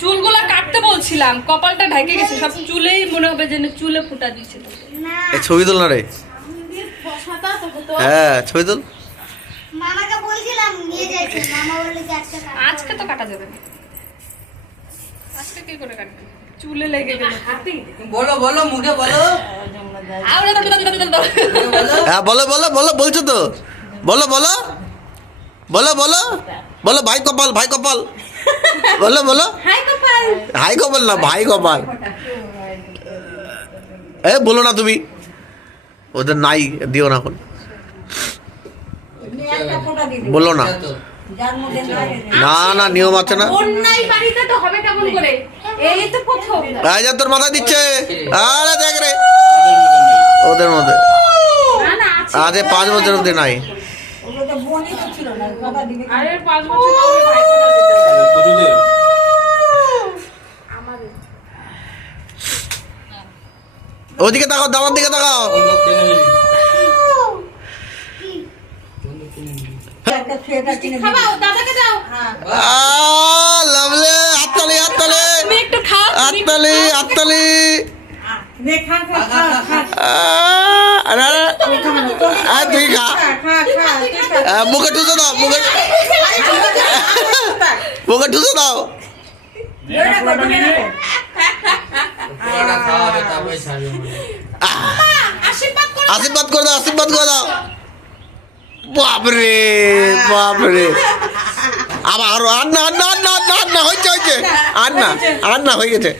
চুলগুলা কাটতে বলছিলাম, কপালটা ঢেকে গেছে, সব চুলেই মনে হবে যেন চুলে ফুটা দিয়েছিল। ছবি তোল না রে। হ্যাঁ ছবি তোল। মামাকে বলছিলাম নিয়ে যাইতে, মামা বলল যে আজকে কাটবো। আজকে তো কাটা যাবে না, আজকে কি করে কাটবে, চুলে লেগে গেল। বলো বলো মুখে বলো। হ্যাঁ বলো বলো বলো, বলছো তো, বলো বলো বলো বলো বলো, ভাই কপাল ভাই কপাল, বলো বলো। হাই কপাল না, ভাই কপাল। এ বলো না তুমি, ওদের নাই, দিও না এখন, বলো না। না না নিয়ম আছে না। অন্যায় বাড়িতে তো হবে কেমন করে, এই তো প্রথম। রাজা তোর মাথায় দিচ্ছে, আরে দেখ রে, ওদের মধ্যে না না আছে, আজ 5 বছর অব্দি নাই। আরে 5 বছর আগে ভাইফোঁটা দিতে হবে। আমাদের ওদিকে তাকাও, দামার দিকে তাকাও। খাবাও, দাদাকে দাও। লাভলে, হাততালি হাততালি তুমি একটু খাও, তুমি একটু হাততালি খাও। হাততালি। তুই খা, মুখে ঠুসে দাও, মুখে মুখে ঠুসে দাও। আশীর্বাদ করো। আশীর্বাদ করে দাও, আশীর্বাদ করে দাও। বাপরে বাপরে, আবার আরো, আর না আর না আর না আর না, হয়েছে হয়েছে, আর না আর না, হয়ে গেছে।